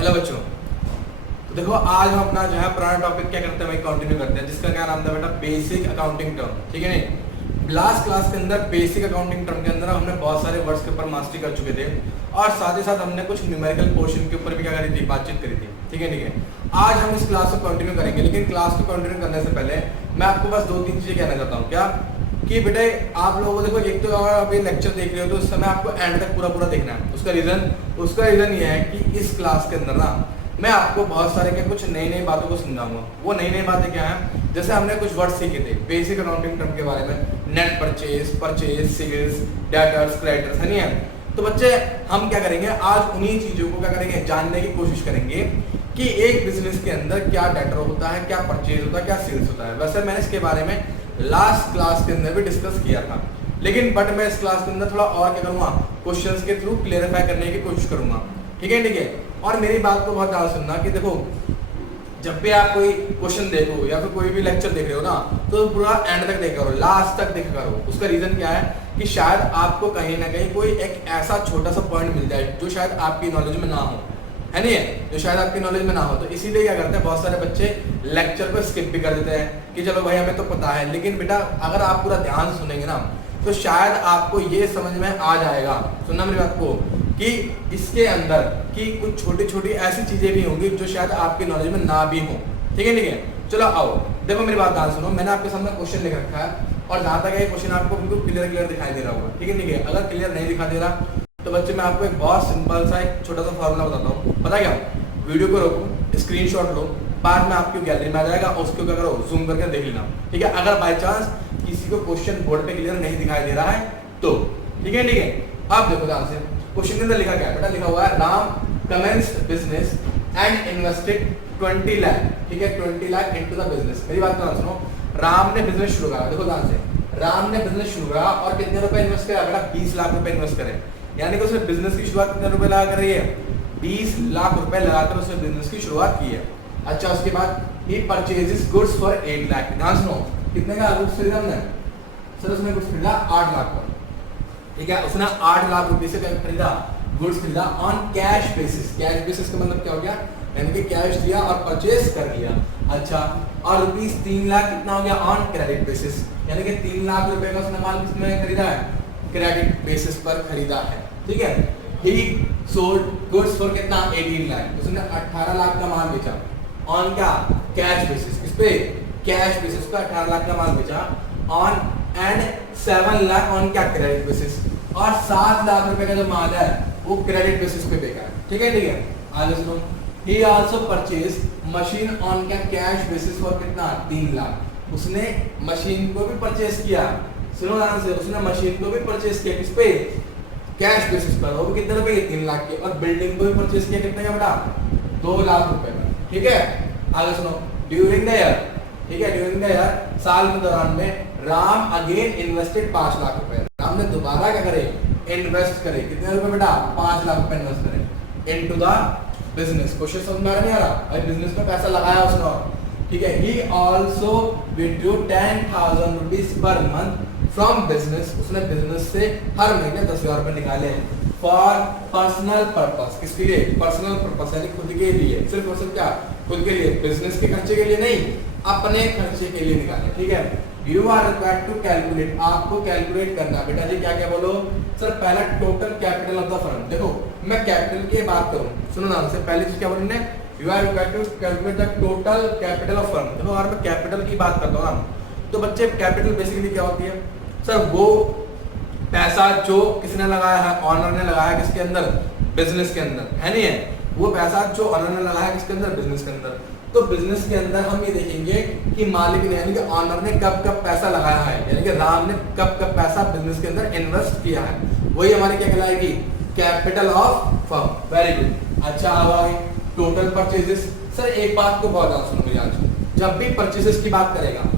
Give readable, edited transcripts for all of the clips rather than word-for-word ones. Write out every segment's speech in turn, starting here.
Hello बच्चों, तो देखो आज हम अपना जो है पुराना टॉपिक क्या करते हैं वही कंटिन्यू करते हैं, जिसका क्या नाम था बेटा बेसिक अकाउंटिंग टर्म। ठीक है नहीं, लास्ट क्लास के अंदर बेसिक अकाउंटिंग टर्म के अंदर हमने बहुत सारे वर्ड्स के ऊपर मास्टरी कर चुके थे और साथ ही साथ हमने कुछ न्यूमेरिकल पोर्शन के ऊपर भी क्या करी थी, बातचीत करी थी। ठीक है, आज हम इस क्लास को कंटिन्यू करेंगे, लेकिन क्लास को कंटिन्यू करने से पहले मैं आपको बस दो तीन चीजें कहना चाहता हूँ। क्या कि बेटे आप लोगों को देखो, एक तो अगर आप ये लेक्चर देख रहे हो तो उस समय आपको एंड तक पूरा देखना है। उसका रीजन ये है कि इस क्लास के अंदर ना मैं आपको बहुत सारे के कुछ नई बातों को समझाऊंगा। वो नई बातें क्या हैं, जैसे हमने कुछ वर्ड सीखे थे बेसिक अकाउंटिंग टर्म के बारे में, net purchase, sales, debtors, creditors, है नहीं है। तो बच्चे हम क्या करेंगे, आज उन्हीं चीजों को क्या करेंगे, जानने की कोशिश करेंगे कि एक बिजनेस के अंदर क्या डेटर होता है, क्या परचेज होता है, क्या सेल्स होता है। वैसे मैंने इसके बारे में लास्ट क्लास के अंदर भी डिस्कस किया था, लेकिन बट मैं इस क्लास के अंदर थोड़ा और क्या करूंगा, क्वेश्चंस के थ्रू क्लियरिफाई करने की कोशिश करूंगा। ठीक है। और मेरी बात को बहुत ध्यान सुनना कि देखो, जब भी आप कोई क्वेश्चन देखो या फिर कोई भी लेक्चर देख रहे हो ना, तो पूरा एंड तक देखा करो, लास्ट तक देखा करो। उसका रीजन क्या है कि शायद आपको कहीं ना कहीं कोई एक ऐसा छोटा सा पॉइंट मिल जाए जो शायद आपकी नॉलेज में ना हो, है नहीं है, जो शायद आपकी नॉलेज में ना हो। तो इसीलिए क्या करते हैं, बहुत सारे बच्चे लेक्चर को स्किप भी कर देते हैं कि चलो भाई हमें तो पता है। लेकिन बेटा अगर आप पूरा ध्यान सुनेंगे ना, तो शायद आपको ये समझ में आ जाएगा, सुनना मेरी बात को, कि इसके अंदर की कुछ छोटी ऐसी चीजें भी होंगी जो शायद आपकी नॉलेज में ना भी हो। ठीक है। चलो आओ, देखो मेरी बात ध्यान सुनो। मैंने आपके सामने क्वेश्चन लिख रखा है और जहां तक ये क्वेश्चन आपको बिल्कुल क्लियर दिखाई दे रहा होगा। ठीक है। अगर क्लियर नहीं दिखाई दे रहा तो बच्चे मैं आपको एक बहुत सिंपल सा एक छोटा सा फॉर्मूला बताता हूँ। पता क्या, वीडियो को रोको, स्क्रीनशॉट लो, बाद में आपकी गैलरी में आ जाएगा, उसको क्या करो, जूम करके देख लेना। ठीक है। अगर बाई चांस किसी को क्वेश्चन बोर्ड पे क्लियर नहीं दिखाई दे रहा है तो ठीक है। आप देखो ध्यान से, क्वेश्चन के अंदर लिखा क्या है बेटा, लिखा हुआ है Ram commenced business and invested 20 lakh. ठीक है, 20 लाख इनटू द बिजनेस। मेरी बात ध्यान सुनो, राम ने बिजनेस शुरू करा, देखो ध्यान से, राम ने बिजनेस शुरू करा और कितने रुपए इन्वेस्ट करा बेटा, 20 लाख रुपए इन्वेस्ट करे। यानी कि उसने बिजनेस की शुरुआत कितने रुपए लगा कर रही है, 20 लाख रुपए लगाकर उसने बिजनेस की शुरुआत की है। अच्छा, उसके बाद ही परचेजेस गुड्स फॉर 8 लाख। ध्यान सुनो, कितने का गुड्स खरीदा हमने, सर उसने गुड्स खरीदा 8 लाख का। ठीक है, उसने 8 लाख रुपए से खरीदा, गुड्स खरीदा on cash basis. Cash basis का मतलब क्या हो गया, यानी कि कैश दिया और परचेज कर लिया। अच्छा, और रुपीस 3 लाख कितना हो गया, ऑन क्रेडिट बेसिस, यानी कि 3 लाख रुपए का उसने माल किसमें खरीदा है, क्रेडिट बेसिस पर खरीदा है। ठीक है, ही सोल्ड गुड्स फॉर कितना, 18 लाख, उसने 18 लाख का माल बेचा ऑन क्या, कैश बेसिस। किस पे, कैश बेसिस पे 18 लाख का माल बेचा ऑन एंड 7 लाख ऑन क्या, क्रेडिट बेसिस। और 7 लाख रुपए का जो माल है वो क्रेडिट बेसिस पे बेचा है। ठीक है। आगे सुनो, ही आल्सो परचेज मशीन ऑन क्या, कैश बेसिस फॉर कितना, 3 लाख। उसने मशीन को भी परचेज किया, सुनो ध्यान से, उसने मशीन को भी परचेज किया किस पे, कैश बेसिस पर, वो कितने रुपए के, 3 लाख के। और बिल्डिंग को भी परचेज किया कितने का बेटा, 2 लाख रुपए में। ठीक है, आगे सुनो, ड्यूरिंग द ईयर, ठीक है, ड्यूरिंग द ईयर, साल के दौरान में राम अगेन इन्वेस्टेड 5 लाख रुपए। राम ने दोबारा क्या करे, इन्वेस्ट करे, कितने रुपए बेटा, 5 लाख रुपए इन्वेस्ट करे इनटू द बिजनेस। क्वेश्चन समझ में आ रहा नहीं आ रहा, भाई बिजनेस में पैसा लगाया उसने। ठीक है, ही also withdraw 10,000 rupees per month from business. उसने बिजनेस से हर महीने 10,000 रुपए निकाले फॉर पर्सनल पर्पस। किसके लिए, पर्सनल पर्पस, यानी खुद के लिए, सिर्फ और सिर्फ क्या, खुद के लिए, बिजनेस के खर्चे के लिए नहीं, अपने खर्चे के लिए निकाले। ठीक है, you are required to calculate, आपको कैलकुलेट करना बेटा जी, क्या क्या बोलो सर, पहला total capital of the firm. देखो मैं कैपिटल की बात करूं, सुनो ना, से पहली चीज क्या बोलने, you are required to calculate the total capital of firm. देखो अगर मैं कैपिटल की बात करता हूं ना, तो बच्चे कैपिटल बेसिकली क्या होती है सर, वो पैसा जो किसने लगाया है, ऑनर ने लगाया किसके अंदर, बिजनेस के अंदर, है नहीं है, वो पैसा जो ऑनर ने लगाया किसके अंदर, बिजनेस के अंदर। तो बिजनेस के अंदर हम ये देखेंगे कि मालिक ने, यानी कि ऑनर ने कब कब पैसा लगाया है, यानी कि राम ने कब कब पैसा बिजनेस के अंदर इन्वेस्ट किया है, वही हमारी क्या कहलाएगी, capital of firm. Very good. अच्छा, अब टोटल परचेजेस। सर एक बात को बहुत ध्यान सुनो मेरी, आज जब भी परचेजेस की बात करेगा,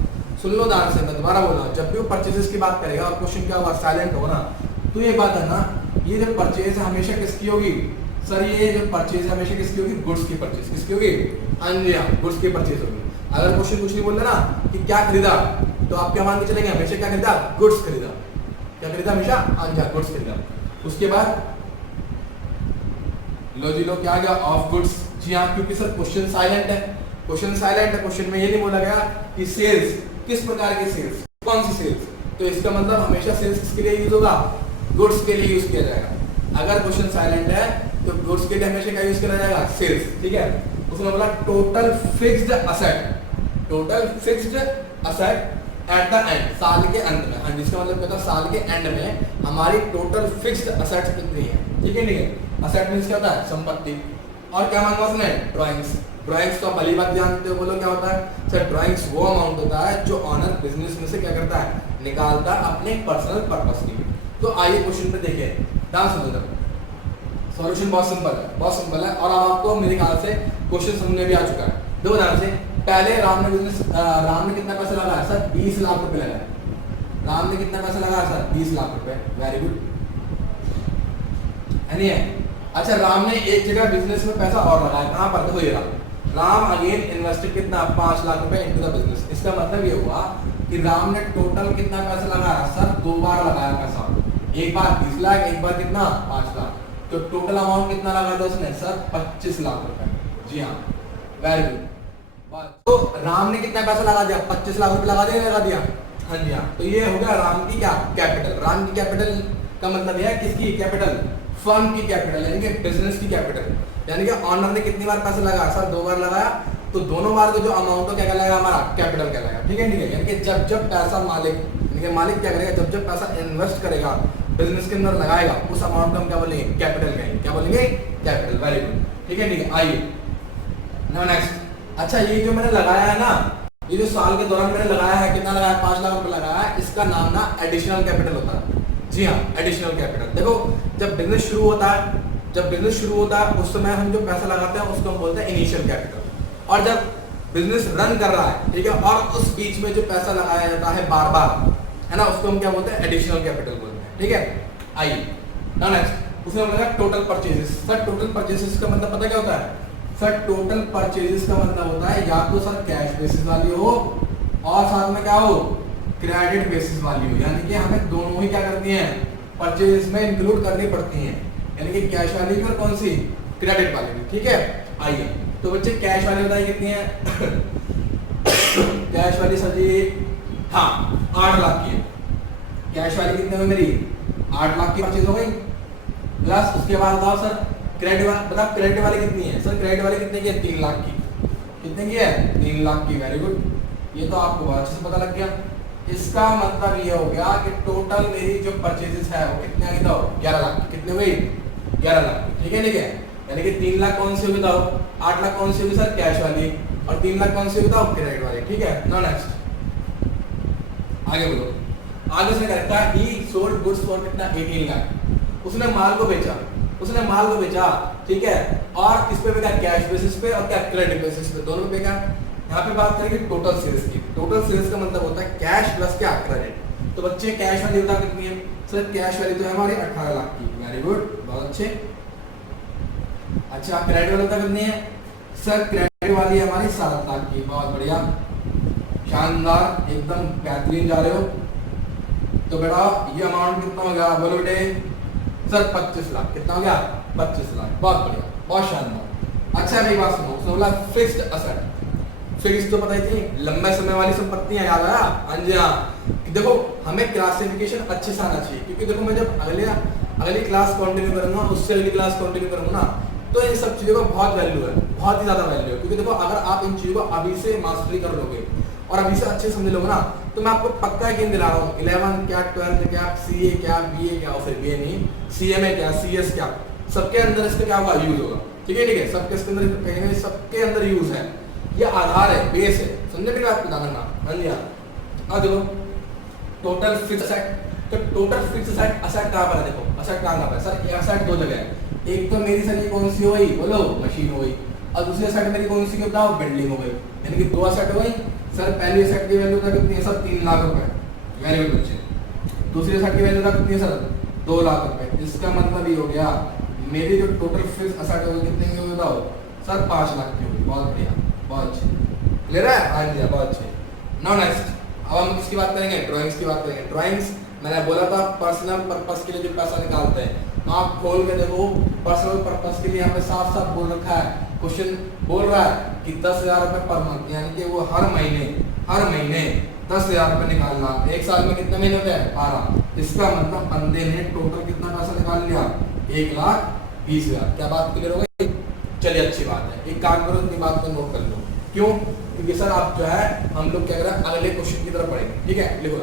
सुन लो ध्यान से, मैं दोबारा बोल रहा हूँ, जब भी वो परचेजेस की बात करेगा और क्वेश्चन क्या हुआ, साइलेंट हो ना, तो ये बात है ना, ये जो परचेज हमेशा किसकी होगी सर, ये जो परचेज हमेशा किसकी होगी, गुड्स की परचेज। किसकी होगी, अन्य गुड्स की परचेज होगी। अगर क्वेश्चन कुछ नहीं बोल रहा ना कि क्या खरीदा, तो आप क्या मान के चलेंगे, हमेशा क्या खरीदा, गुड्स खरीदा। क्या खरीदा, हमेशा अन्य गुड्स खरीदा। उसके बाद लो जी लो, क्या आ गया? Of goods. जी हाँ, क्योंकि सर क्वेश्चन साइलेंट है, क्वेश्चन साइलेंट है, क्वेश्चन में ये नहीं बोला गया कि सेल्स किस प्रकार की सेल्स, कौन सी सेल्स, तो इसका मतलब हमेशा सेल्स किसके लिए यूज होगा? गुड्स के लिए यूज किया जाएगा। अगर क्वेश्चन साइलेंट है तो गुड्स के लिए हमेशा क्या यूज किया जाएगा? सेल्स। ठीक है, उसने बोला total fixed asset, total fixed asset eight the and, साल के अंत में। हाँ, जिसका मतलब कहता है साल के एंड में हमारी टोटल फिक्स्ड असेट्स कितनी है। ठीक है, ठीक है, असेट मींस क्या होता है? संपत्ति। और क्या मांगा उसने? ड्राइंग्स। ड्राइंग्स तो भली बात जानते हो, बोलो क्या होता है सर? ड्राइंग्स वो अमाउंट होता है जो ऑनर बिजनेस में से क्या करता है? निकालता है अपने पर्सनल पर्पस के लिए। तो आइए क्वेश्चन पे देखिए, ध्यान सुनो जरा। सॉल्यूशन बहुत सिंपल है, बहुत सिंपल है, और अब आपको मेरे ख्याल से क्वेश्चन समझ में भी आ चुका है। दो ध्यान से, पहले राम ने कितना पैसा लगाया सर? 20 लाख रुपए लगाया। राम ने कितना पैसा लगाया सर? 20 लाख रुपए। वेरी गुड, है नहीं है? अच्छा, राम ने एक जगह बिजनेस में पैसा और लगाया, कहां पर? देखो ये राम अगेन इन्वेस्टेड कितना? 5 लाख रुपए इनटू द बिजनेस। इसका मतलब ये हुआ कि राम ने टोटल कितना पैसा लगाया सर? 2 बार लगाया पैसा, एक बार 20 लाख, एक बार कितना? 5 लाख। तो टोटल अमाउंट कितना लगा था उसने सर? 25 लाख रुपए। जी हाँ, वेरी गुड। तो राम ने कितना पैसा लगा दिया? 25 लाख रुपए लगा दिया, लगा दिया। हाँ जी हाँ, तो ये हो गया राम की क्या? कैपिटल। राम की कैपिटल का मतलब है किसकी कैपिटल? फर्म की कैपिटल, यानी कि बिजनेस की कैपिटल। यानी कि ऑनर ने कितनी बार पैसा लगाया सर? 2 बार लगाया, तो दोनों बार का जो अमाउंट हो क्या कहलाएगा? हमारा कैपिटल कहलाएगा। ठीक है, ठीक है, यानी कि जब जब पैसा मालिक, यानी कि मालिक क्या करेगा? जब जब पैसा इन्वेस्ट करेगा, बिजनेस के अंदर लगाएगा, उस अमाउंट को हम क्या बोलेंगे? कैपिटल कहेंगे। क्या बोलेंगे? कैपिटल। वेरी गुड, ठीक है, ठीक है। आइए नाउ नेक्स्ट। अच्छा, ये जो मैंने लगाया है ना, ये जो साल के दौरान मैंने लगाया है, कितना लगाया? 5 लाख रुपए लगाया है, इसका नाम ना एडिशनल कैपिटल होता है। जी हाँ, एडिशनल कैपिटल। देखो, जब बिजनेस शुरू होता है, जब बिजनेस शुरू होता है उस समय हम जो पैसा लगाते हैं उसको हम बोलते हैं इनिशियल कैपिटल। और जब बिजनेस रन कर रहा है, ठीक है, और उस बीच में जो पैसा लगाया जाता है बार बार, है ना, उसको हम क्या बोलते हैं? एडिशनल कैपिटल बोलते हैं। ठीक है, आइए नाउ नेक्स्ट। उसमें बोला total purchases. Sir total purchases का मतलब पता क्या होता है सर? टोटल परचेजेस का मतलब होता है या तो सर कैश बेसिस वाली हो और साथ में क्या हो? क्रेडिट बेसिस वाली हो। यानी कि हमें दोनों ही क्या करती हैं? परचेजेस में इंक्लूड करनी पड़ती हैं, यानी कि कैश वाली भी और कौन सी? क्रेडिट वाली भी। ठीक है, आइए तो बच्चे कैश वाली बताइए कितनी है? कैश वाली सर जी, हाँ 8 लाख की है। कैश वाली कितने में मेरी? 8 लाख की परचेज हो गई। प्लस उसके बाद बताओ सर क्रेडिट वाली, बताओ क्रेडिट वाली कितनी है? सर क्रेडिट वाली कितने की है? 3 लाख की। कितने की है? 3 लाख की। वेरी गुड, ये तो आपको बहुत अच्छे से पता लग गया। इसका मतलब ये हो गया कि टोटल मेरी जो परचेजेस है वो कितने आ गई? तो 11 लाख की। कितने हुई? 11 लाख। ठीक है, ठीक है, यानी कि 3 लाख कौन सी होगी? बताओ 8 लाख कौन सी होगी सर? कैश वाली, और 3 लाख कौन सी होगी? बताओ क्रेडिट वाली। ठीक है, नो नेक्स्ट, आगे बोलो। आगे उसने क्या रखा? ही सोल्ड गुड्स फॉर कितना? 18 लाख। उसने माल को बेचा, उसने माल को बेचा, ठीक है, और किस पे बेचा? कैश बेसिस पे और क्या? क्रेडिट बेसिस पे, दोनों पे बेचा। यहाँ पे बात करेंगे टोटल सेल्स की। टोटल सेल्स का मतलब होता है कैश प्लस क्या? क्रेडिट। तो बच्चे कैश वाली बता कितनी है? सर कैश वाली तो है हमारी 18 लाख की। वेरी गुड, बहुत अच्छे। अच्छा, क्रेडिट वाली बता कितनी है? सर क्रेडिट वाली है हमारी 7 लाख की। बहुत बढ़िया, शानदार, एकदम बेहतरीन जा रहे हो। तो बेटा ये अमाउंट कितना हो गया? बोलो बेटे। सर 25 लाख। कितना हो गया? 25 लाख। बहुत बढ़िया, बहुत शानदार। अच्छा मेरी बात सुनो, उसने बोला फिक्स्ड असेट। फिक्स तो पता ही थी, लंबे समय वाली संपत्तियां, याद आया? हाँ जी हाँ। देखो हमें क्लासिफिकेशन अच्छे से आना चाहिए, क्योंकि देखो मैं जब अगली क्लास कंटिन्यू करूंगा, उससे अगली क्लास कंटिन्यू करूंगा ना, तो इन सब चीज़ों का बहुत वैल्यू है, बहुत ही ज़्यादा वैल्यू है। क्योंकि देखो अगर आप इन चीज़ों को अभी से मास्टरी कर लोगे और अभी से अच्छे समझ लोगे ना, तो मैं आपको पक्का यकीन दिला रहा हूँ 11 क्या 12 क्या CA क्या BA क्या, और फिर BA नहीं CMA क्या CS क्या, सबके अंदर इसका क्या होगा? यूज होगा। ठीक है, ठीक है, सबके इसके अंदर कहीं सबके अंदर यूज है। ये आधार है, बेस है, समझे मेरी बात? ध्यान रखना। हाँ जी हाँ। अब देखो टोटल फिक्स्ड असेट। तो टोटल फिक्स्ड असेट कहाँ पर है? देखो असेट कहाँ पर है सर? ये असेट दो जगह है। एक तो मेरी सर ये कौन सी हो गई? बोलो मशीन हो गई। और दूसरी असेट मेरी कौन सी? बताओ बिल्डिंग हो गई। यानी कि 2 असेट हो गई। सर पहली असेट की वैल्यू कितनी है सर? 3 लाख रुपए। वेरी गुड बच्चे। दूसरी असेट की वैल्यू कितनी है सर? 2 लाख रुपए। इसका मतलब ये हो गया मेरी जो टोटल फिक्स्ड असेट होगी कितनी की होगी? बताओ सर 5 लाख की होगी। बहुत बढ़िया, बहुत अच्छे, क्लियर है? हाँ जी बहुत अच्छे। नाउ नेक्स्ट, अब हम किसकी बात करेंगे? ड्राइंग्स की बात करेंगे। ड्राइंग्स मैंने बोला था पर्सनल पर्पस के लिए जो पैसा निकालते हैं, आप खोल के देखो पर्सनल पर्पस के लिए यहाँ पे साफ साफ बोल रखा है, क्वेश्चन बोल रहा है कि 10,000 रुपये पर मंथ, यानी कि वो हर महीने 10,000 रुपये निकालना। एक साल में कितने महीने होते हैं? 12। इसका मतलब बंदे ने टोटल कितना पैसा निकाल लिया? 1,20,000। क्या बात क्लियर हो गई? चलिए अच्छी बात है, एक काम करो, अपनी बात को नोट कर लो। क्यों? क्योंकि सर आप जो है हम लोग क्या करें, अगले क्वेश्चन की तरफ पढ़ेंगे। ठीक है, लिखो,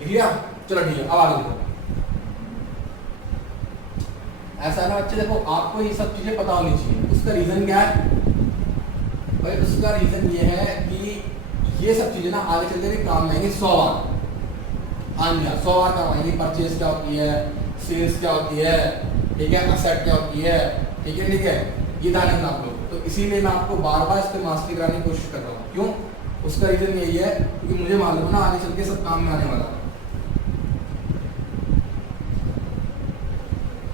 लिख लिया? चलो ठीक है, अब आगे लिखो। ऐसा है ना बच्चे, देखो आपको ये सब चीजें पता होनी चाहिए। उसका रीजन क्या है भाई? उसका रीजन ये है कि ये सब चीजें ना आगे चलते भी काम आएंगे 100 बार। हाँ जी, 100 बार काम आएंगे। परचेज क्या होती है, सेल्स क्या होती है, ठीक है, असेट क्या होती है, ठीक है, ठीक है, ये जानेंगे आप लोग। तो इसीलिए मैं आपको बार बार इस पर मास्टरी कराने की कोशिश कर रहा हूँ। क्यों? उसका रीजन यही है क्योंकि मुझे मालूम है ना आगे चल के सब काम में आने वाला है।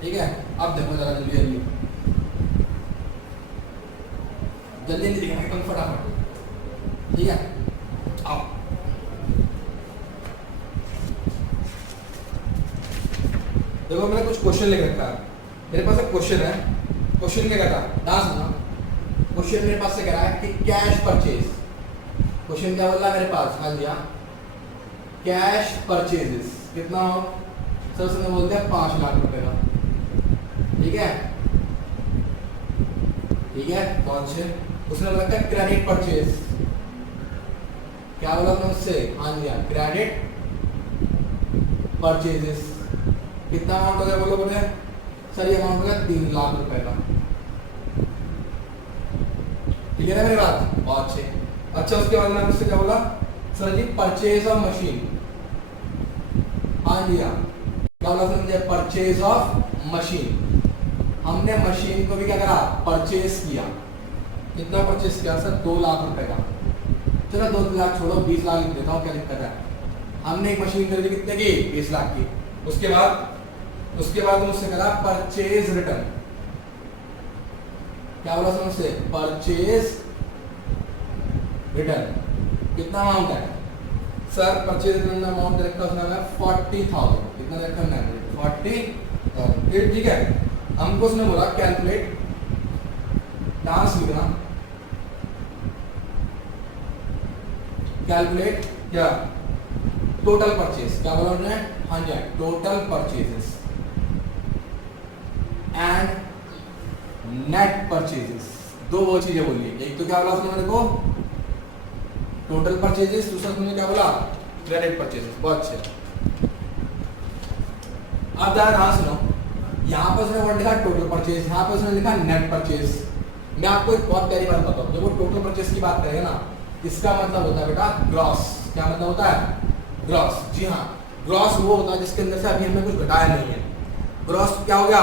ठीक है, अब देखो जरा जल्दी जल्दी जल्दी दिखाएंगे कल फटाफट। ठीक है, आओ। देखो मैंने कुछ क्वेश्चन लिख रखा है, मेरे पास एक क्वेश्चन है। क्वेश्चन क्या कहता है? ध्यान सुना। क्वेश्चन मेरे पास से कह रहा है कि कैश परचेज। क्वेश्चन क्या बोल रहा है मेरे पास? हाँ जी, कैश परचेजेस कितना हो? सर उसने बोलते हैं 5 लाख रुपए का। ठीक है, ठीक है, बहुत अच्छे। उसने बोला था क्रेडिट परचेज। क्या बोला था उससे? हाँ जी, क्रेडिट परचेजेस कितना अमाउंट हो गया? बोलो बोले सर, ये अमाउंट हो गया 3 लाख रुपए का। ठीक है ना मेरी बात? बहुत अच्छे। अच्छा, उसके बाद मैंने उससे क्या बोला? Sir ji purchase of machine. हाँ जी, क्या बोला सर मुझे? Purchase of machine. हमने मशीन को भी क्या करा? परचेज किया। कितना परचेज किया सर? 2 लाख रुपए का। चलो 2 लाख छोड़ो, 20 लाख लिख देता हूँ, क्या दिक्कत है? हमने एक मशीन खरीदी कितने की? 20 लाख की। उसके बाद मुझसे करा परचेज रिटर्न। क्या बोला सर मुझसे? Purchase return. कितना अमाउंट है सर? परचेज रिटर्न अमाउंट रखा उसने 40,000। कितना रखा हमने? 40,000। ठीक है, हमको उसने बोला कैलकुलेट डांस लिखना, कैलकुलेट क्या? Total purchase. क्या बोला उन्होंने? हाँ जी, total purchases and net purchases. दो वो चीजें बोली। एक तो क्या बोला उसने मेरे को? Total purchases. दूसरा तुमने क्या बोला? Credit purchases. बहुत अच्छे। अब ध्यान सुनो, यहाँ पर उसने वर्ड लिखा टोटल परचेज, यहाँ पर उसने लिखा नेट परचेज। मैं आपको एक बहुत प्यारी बात बताता हूँ। जब वो टोटल परचेज की बात करेंगे ना, इसका मतलब होता है बेटा ग्रॉस। क्या मतलब होता है? ग्रॉस। जी हाँ, ग्रॉस वो होता है जिसके अंदर से अभी हमने कुछ घटाया नहीं है। ग्रॉस क्या हो गया?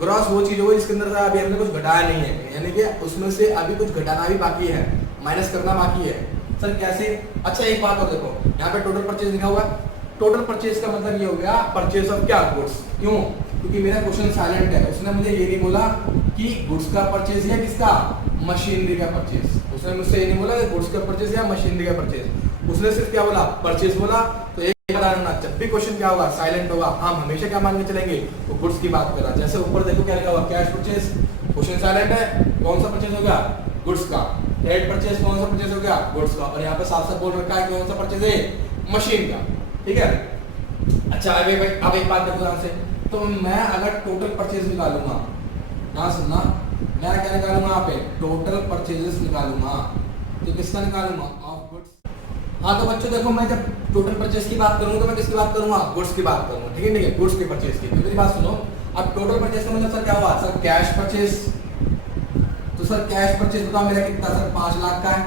ग्रॉस वो चीज हो गई जिसके अंदर से अभी हमने कुछ घटाया नहीं है, यानी कि उसमें से अभी कुछ घटाना भी बाकी है, माइनस करना बाकी है। सर कैसे? अच्छा एक बात और देखो, यहाँ पे टोटल परचेज लिखा हुआ है। टोटल परचेज का मतलब ये हो गया परचेज ऑफ क्या? गुड्स। क्यों? क्योंकि मेरा क्वेश्चन साइलेंट है। उसने मुझे ये नहीं बोला कि गुड्स का परचेज या किसका? मशीनरी का परचेज। उसने मुझसे ये नहीं बोला कि गुड्स का परचेज या मशीनरी का परचेज। उसने सिर्फ क्या बोला? परचेज बोला। तो एक बताना, जब भी क्वेश्चन क्या होगा? साइलेंट होगा। हम हमेशा क्या मान के चलेंगे? वो गुड्स की बात कर रहा है। जैसे ऊपर देखो क्या लिखा हुआ? Cash purchase. क्वेश्चन साइलेंट है, कौन सा परचेज हो गया? गुड्स का। क्रेडिट परचेज कौन सा परचेज हो गया? गुड्स का। और यहाँ पे साफ साफ बोल रखा है कौन सा परचेज है? मशीन का। ठीक है, अच्छा अब एक बात देखो ध्यान से। तो मैं अगर टोटल परचेज निकालूंगा, यहाँ सुनना, मैं क्या निकालूंगा? यहाँ पे टोटल परचेजेस निकालूंगा। तो किसका निकालूंगा? Of goods. हाँ तो बच्चों देखो, मैं जब टोटल परचेज की बात करूंगा तो मैं किसकी बात करूंगा? गुड्स की बात करूंगा। ठीक है, ठीक है, गुड्स की परचेज की। तो मेरी बात सुनो, अब टोटल परचेज का मतलब सर क्या हुआ? Sir cash purchase. तो सर कैश परचेज बताओ मेरा कितना? सर 5 लाख का है।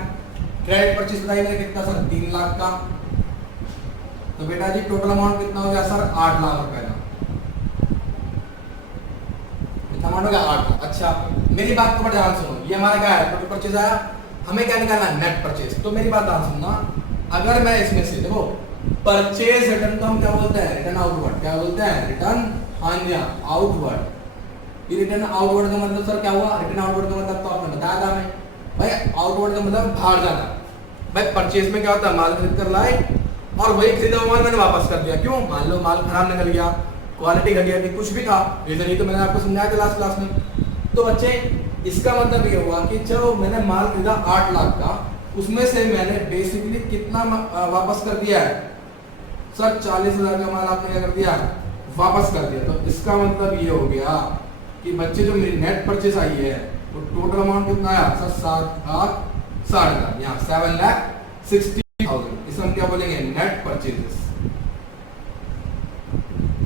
क्रेडिट परचेज बताइए मेरा कितना? सर 3 लाख का। तो बेटा जी टोटल अमाउंट कितना हो गया? सर 8 लाख रुपए का। कितना अमाउंट हो गया? 8 लाख। अच्छा मेरी बात को ध्यान सुनो, ये हमारा क्या है? टोटल परचेज आया। हमें क्या निकालना है? Net purchase. तो मेरी बात ध्यान सुनना, अगर मैं इसमें से देखो परचेज रिटर्न को हम क्या बोलते हैं? Return outward. क्या बोलते हैं? Return outward. ये रिटर्न आउटवर्ड का मतलब सर क्या हुआ? रिटर्न आउटवर्ड का मतलब तो आपने बताया था हमें भाई, आउटवर्ड का मतलब बाहर जाना। भाई परचेज में क्या होता है? माल खरीद कर लाए और वही खरीदा हुआ माल मैंने वापस कर दिया। क्यों? मान लो माल खराब निकल गया, क्वालिटी घटिया थी, कुछ भी था, रीजन ही तो मैंने आपको समझाया था लास्ट क्लास में। तो बच्चे इसका मतलब ये हुआ कि जो मैंने माल खरीदा 8 लाख का, उसमें से मैंने बेसिकली कितना वापस कर दिया है सर? 40,000 का माल आपने क्या कर दिया? वापस कर दिया। तो इसका मतलब ये हो गया कि बच्चे जो मेरी नेट परचेस आई है वो टोटल अमाउंट कितना आया सर? 7,60,000, यहाँ 7,60,000। इसमें हम क्या बोलेंगे? Net purchases.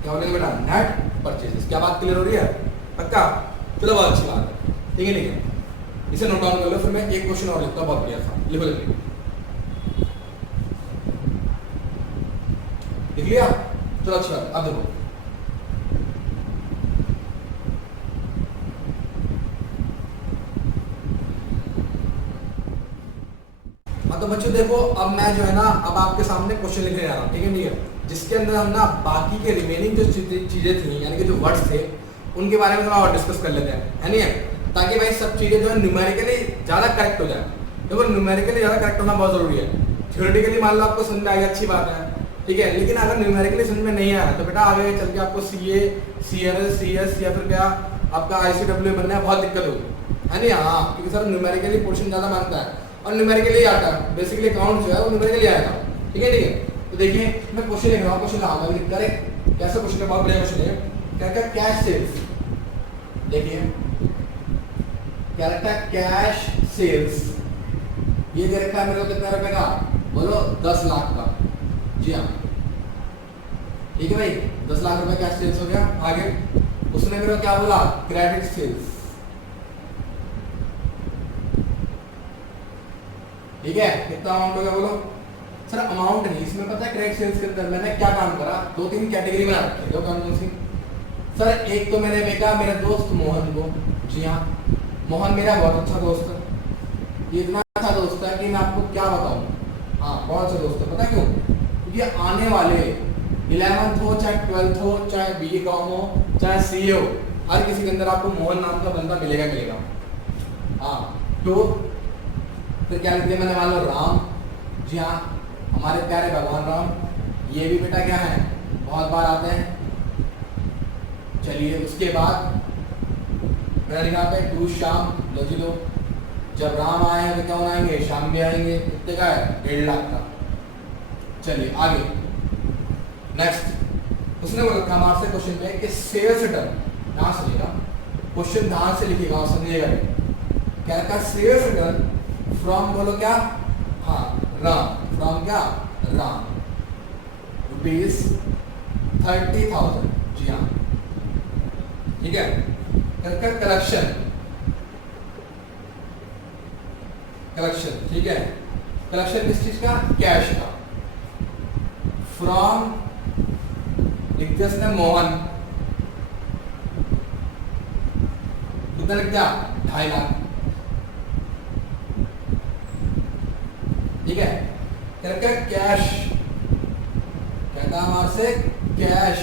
क्या बोलेंगे बेटा? Net purchases. क्या बात क्लियर हो रही है? पक्का? चलो बहुत अच्छी बात है, ठीक है नहीं है? इसे नोट डाउन कर लो, फिर मैं एक क्वेश्चन और लिखता हूँ, बहुत बढ़िया था, लिखो लिख लिया? चलो अच्छी बात। अब देखो हाँ, तो बच्चों देखो अब मैं जो है ना अब आपके सामने क्वेश्चन लिखने जा रहा हूँ, ठीक है नहीं है? जिसके अंदर हम ना बाकी के रिमेनिंग जो चीजें थी, यानी कि जो वर्ड्स थे, उनके बारे में थोड़ा और डिस्कस कर लेते हैं, है नहीं है? ताकि भाई सब चीजें जो है न्यूमेरिकली ज्यादा करेक्ट हो जाए। देखो न्यूमेरिकली ज्यादा करेक्ट होना बहुत जरूरी है। थ्योरेटिकली मान लो आपको समझ में आएगा, अच्छी बात है, ठीक है, लेकिन अगर न्यूमेरिकली समझ में नहीं आया तो बेटा आगे चल के आपको सीए, सीएमएस, सीएस या फिर क्या आपका आईसीडब्ल्यू बनना है, बहुत दिक्कत होगी, है नहीं? हाँ, क्योंकि सर न्यूमेरिकली पोर्शन ज्यादा मांगता है और न्यूमेरिकली आता है, बेसिकली अकाउंट जो है वो न्यूमेरिकली आएगा, ठीक है ठीक है? तो देखिए मैं क्वेश्चन लिख रहा हूँ, क्वेश्चन लगाऊंगा लिख कर। कैसा क्वेश्चन है? बहुत बढ़िया क्वेश्चन है। क्या क्या? Cash sales. देखिए क्या रखा है? Cash sales. ये दे रखा है मेरे को कितना रुपए का? बोलो 10 लाख का। जी हाँ, ठीक है भाई, 10 लाख रुपए कैश सेल्स हो गया। आगे उसने मेरे को क्या बोला? क्रेडिट सेल्स, ठीक है? कितना अमाउंट हो गया बोलो? सर अमाउंट नहीं, इसमें पता है क्रेडिट सेल्स के अंदर मैंने क्या काम करा? 2-3 कैटेगरी बना रखी है। कौन कौन सी? सर एक तो मैंने बेचा मेरे दोस्त मोहन को। जी हाँ, मोहन मेरा बहुत अच्छा दोस्त है, ये इतना अच्छा दोस्त है कि मैं आपको क्या बताऊं। हाँ, बहुत अच्छा दोस्त है। पता क्यों? क्योंकि आने वाले 11th हो चाहे 12th हो चाहे बीए कॉम हो चाहे सीए हो, हर किसी के अंदर आपको मोहन नाम का बंदा मिलेगा मिलेगा। हाँ, तो फिर क्या लिख दिया मैंने? मान लो राम। जी हाँ, हमारे प्यारे भगवान राम, ये भी बेटा क्या है? बहुत बार आते हैं। चलिए उसके बाद मैंने लिखा था टू श्याम। लो जी लो, जब राम आए हैं तो क्या आएंगे? श्याम भी आएंगे। कितने का है? 1.5 लाख का। चलिए आगे नेक्स्ट। उसने बोला था हमारे से क्वेश्चन में कि सेल्स रिटर्न, ध्यान सुनिएगा, क्वेश्चन ध्यान से लिखिएगा और समझिएगा। क्या रखा? सेल्स रिटर्न फ्रॉम, बोलो क्या? हाँ, राम। फ्रॉम क्या? राम, रुपीज 30,000। जी हाँ, ठीक है? कलेक्शन, कलेक्शन, ठीक है? कलेक्शन किस चीज का? कैश का। फ्रॉम लिख दिया उसने मोहन, कितना लिख दिया? 2.5 लाख, ठीक है? कैश, कहता हमारे से कैश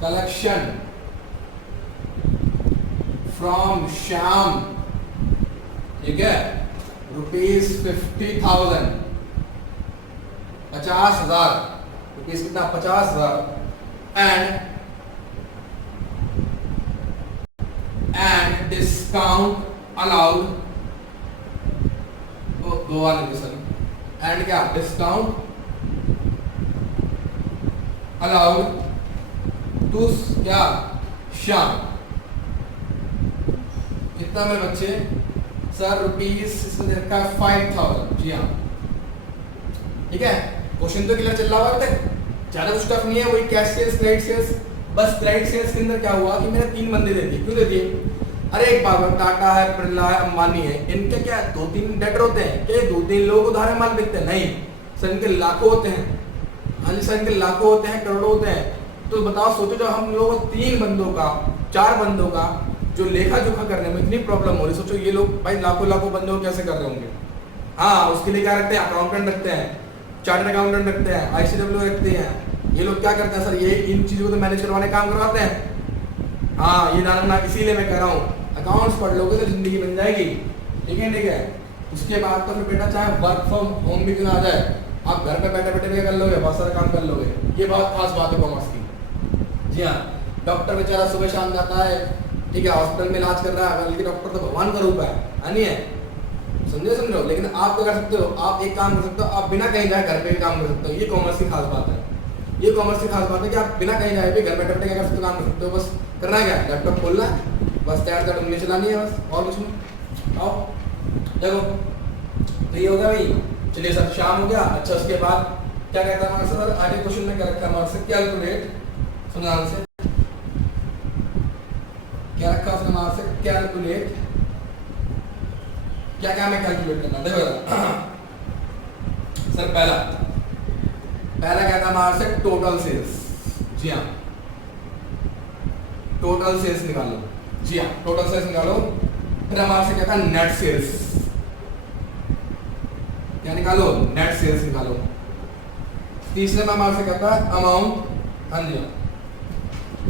कलेक्शन फ्रॉम श्याम, ठीक है? Rupees 50,000, 50,000 rupees. कितना? 50,000। एंड डिस्काउंट अलाउड, दो बार लिखे सर। एंड क्या? डिस्काउंट अलाउड टू क्या? श्याम। कितना में बच्चे? सर रुपीज इसमें रखा है 5,000। जी हाँ, ठीक है? क्वेश्चन तो क्लियर चल रहा है तक, ज्यादा कुछ टफ नहीं है। वही कैश सेल्स, क्रेडिट सेल्स। बस क्रेडिट सेल्स के अंदर क्या हुआ कि मैंने 3 बंदे दे दिए। क्यों दे दिए? अरे एक बार टाटा है, बिरला है, अंबानी है, इनके क्या 2-3 डेटर होते हैं? क्या 2-3 लोग उधार माल बेचते हैं? नहीं सर, इनके लाखों होते हैं। हाँ जी सर, इनके लाखों होते हैं, करोड़ों होते हैं। तो बताओ, सोचो जब हम लोग 3 बंदों का, 4 बंदों का जो लेखा जोखा करने में इतनी प्रॉब्लम हो रही, सोचो ये लोग भाई लाखों लाखों बंदों को कैसे कर रहे होंगे। हाँ, उसके लिए क्या रखते हैं? अकाउंटेंट रखते हैं, चार्टर्ड अकाउंटेंट रखते हैं, आईसीडब्ल्यू रखते हैं। ये लोग क्या करते हैं? सर ये इन चीजों को तो मैनेज करवाने काम करवाते हैं। हाँ, ये जानना, इसीलिए मैं कह रहा हूँ अकाउंट्स पढ़ लोगे तो जिंदगी बन जाएगी, ठीक है ठीक है? उसके बाद तो फिर बेटा चाहे वर्क फ्रॉम होम भी क्यों ना आ जाए, आप घर पे बैठे बैठे भी कर लोगे, बहुत सारा काम कर लोगे। ये बहुत खास बात है कॉमर्स की। जी हाँ, डॉक्टर बेचारा सुबह शाम जाता है, ठीक है, हॉस्पिटल में इलाज कर रहा है, बल्कि डॉक्टर तो भगवान का रूप है नहीं है, समझो। लेकिन आप क्या कर सकते हो, आप एक काम कर सकते हो, आप बिना कहीं जाए घर पे भी काम कर सकते हो। ये कॉमर्स की खास बात है, ये कॉमर्स की खास बात है कि आप बिना कहीं जाए भी घर बैठे बैठे क्या कर सकते हो, काम कर सकते हो। बस करना है क्या, लैपटॉप खोलना है, बस तैयार उंगली चलानी है, बस और कुछ नहीं। आओ देखो, तो ये हो गया भाई। चलिए सर, शाम हो गया। अच्छा, उसके बाद क्या कहता है हमारे सर, आगे क्वेश्चन में क्या रखा है हमारे से, कैलकुलेट, सुना से क्या रखा उसने हमारे से, कैलकुलेट, क्या क्या हमें कैलकुलेट करना, देखो सर। पहला क्या था हमारे से, टोटल सेल्स। जी हाँ, टोटल सेल्स निकालो। जी हाँ, टोटल सेल्स निकालो। फिर हमारे से क्या था, नेट सेल्स, क्या निकालो, नेट सेल्स निकालो। तीसरे में हमारे से क्या था, अमाउंट, हाँ जी,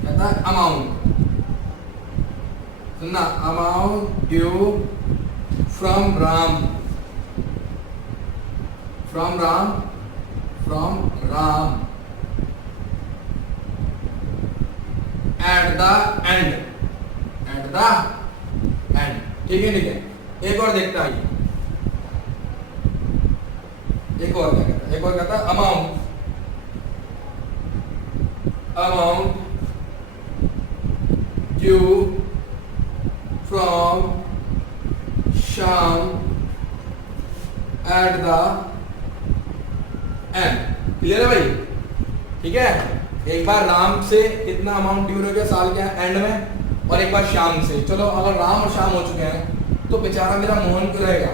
क्या था, अमाउंट, सुनना, amount due from Ram at the and, ठीक है। एक और देखता है, एक और कहता है, अमाउंट ड्यू फ्रॉम शाम एट द एंड। क्लियर है भाई, ठीक है। एक बार राम से कितना अमाउंट ड्यू हो गया साल के एंड में, और एक बार शाम से। चलो, अगर राम और शाम हो चुके हैं तो बेचारा मेरा मोहन क्यों रहेगा,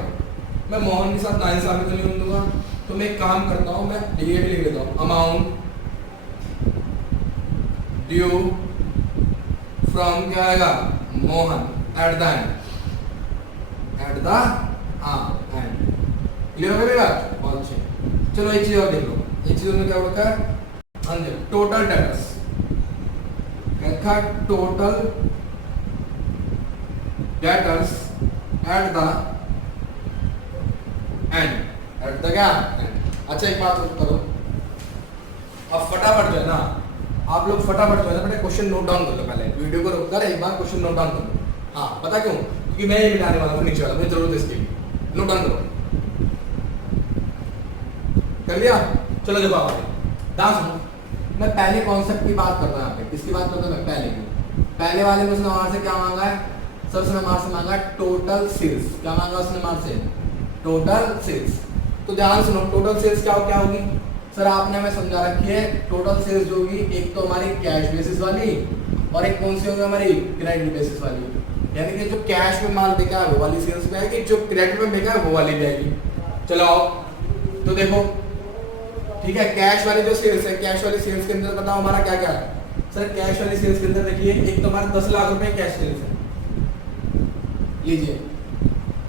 मैं मोहन के साथ नाइंसाफी तो नहीं दूंगा। तो मैं एक काम करता हूं, मैं ये भी लिख देता हूं, अमाउंट ड्यू फ्रॉम, क्या आएगा, Mohan at the and, and. Clear हो गया, बहुत अच्छे। चलो एक चीज और देख लो, एक चीज में क्या होता है, total debtors, total debtors eight the and, क्या एंड। अच्छा, एक बात करो, अब फटाफट जो है ना, आप लोग फटाफट जो है ना बेटा क्वेश्चन नोट डाउन कर लो। पहले वीडियो को रोक कर एक बार क्वेश्चन नोट डाउन कर लो। हाँ, पता क्यों, क्योंकि मैं ये मिटाने वाला हूँ नीचे वाला, मुझे जरूरत है इसकी। नोट डाउन करो, कर लिया। चलो देखो आगे ध्यान सुनो, मैं पहले कॉन्सेप्ट की बात करता हूँ यहाँ पे, किसकी बात करता हूँ मैं, पहले वाले में उसने हमारे से क्या मांगा है, सर उसने हमारे से मांगा टोटल सेल्स। क्या मांगा उसने हमारे से, टोटल सेल्स। तो ध्यान सुनो, टोटल सेल्स क्या होगी सर, आपने हमें समझा रखी है। टोटल सेल्स जो होगी, एक तो हमारी कैश बेसिस वाली, और एक कौन सी होगी हमारी, क्रेडिट बेसिस वाली। यानी कि जो कैश में माल बिका है वो वाली सेल्स पे आएगी, जो क्रेडिट में बिका है वो वाली भी आएगी। चलो आओ तो देखो, ठीक है, कैश वाली जो सेल्स है, कैश वाली सेल्स के अंदर बताओ हमारा क्या क्या है सर। कैश वाली सेल्स के अंदर देखिए, एक तो हमारा 10 लाख रुपए कैश सेल्स है, लीजिए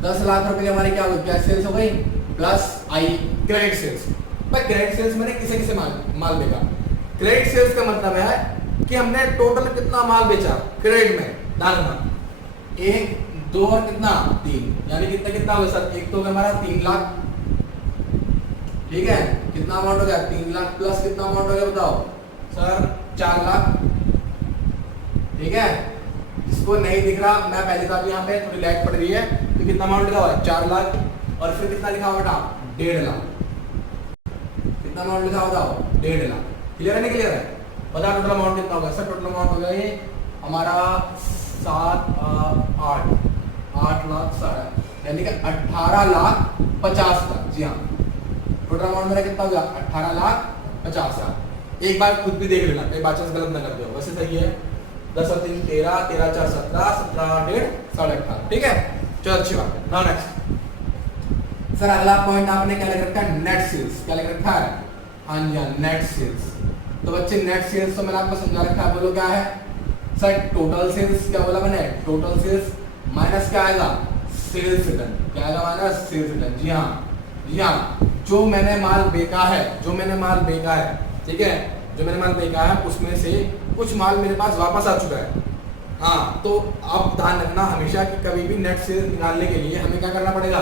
10 लाख रुपए की हमारी क्या होगी, कैश सेल्स हो गई, प्लस आई क्रेडिट सेल्स। भाई क्रेडिट सेल्स मैंने किसे किसे माल बेचा, क्रेडिट सेल्स का मतलब है कि हमने टोटल कितना माल बेचा क्रेडिट में, डालना 1 2 और कितना 3, यानी कितना होगा सर, एक तो हमारा 3 लाख, ठीक है, कितना अमाउंट हो गया 3 लाख, प्लस कितना अमाउंट हो गया बताओ सर 4 लाख, ठीक है। जिसको नहीं दिख रहा, मैं पहले साहब यहाँ पे थोड़ी लाइट पड़ रही है, तो कितना अमाउंट लिखा हुआ है 4 लाख, और फिर कितना लिखा हुआ बेटा 1.5 लाख, कितना अमाउंट लिखा हुआ बताओ 1.5 लाख। क्लियर है नहीं क्लियर है, बता टोटल अमाउंट कितना होगा सर, टोटल अमाउंट हो गया ये हमारा 8 लाख सारा, यानी कि 18,50,000। जी हाँ, टोटल अमाउंट मेरा कितना हो गया 18,50,000। एक बार खुद भी देख लेना, कई बात गलत ना कर दो, वैसे सही है। 10 और 3 13, 13 4 17, 17 8 18,500, ठीक है। चलो अच्छी बात है। नाउ नेक्स्ट सर, अगला पॉइंट आपने क्या लिख रखा है, नेट सेल्स। क्या लिख रखा है, हाँ जी हाँ, नेट सेल्स। तो बच्चे नेट सेल्स तो मैंने आपको समझा रखा है, बोलो क्या है सर, टोटल सेल्स। क्या बोला मैंने, टोटल सेल्स माइनस क्या आएगा, सेल्स रिटर्न। क्या आएगा माइनस सेल्स रिटर्न। जी हाँ, जी हाँ, जो मैंने माल बेचा है, ठीक है, जो मैंने माल बेचा है उसमें से कुछ माल मेरे पास वापस आ चुका है। हाँ, तो अब ध्यान रखना हमेशा कि कभी भी नेट सेल्स निकालने के लिए हमें क्या करना पड़ेगा,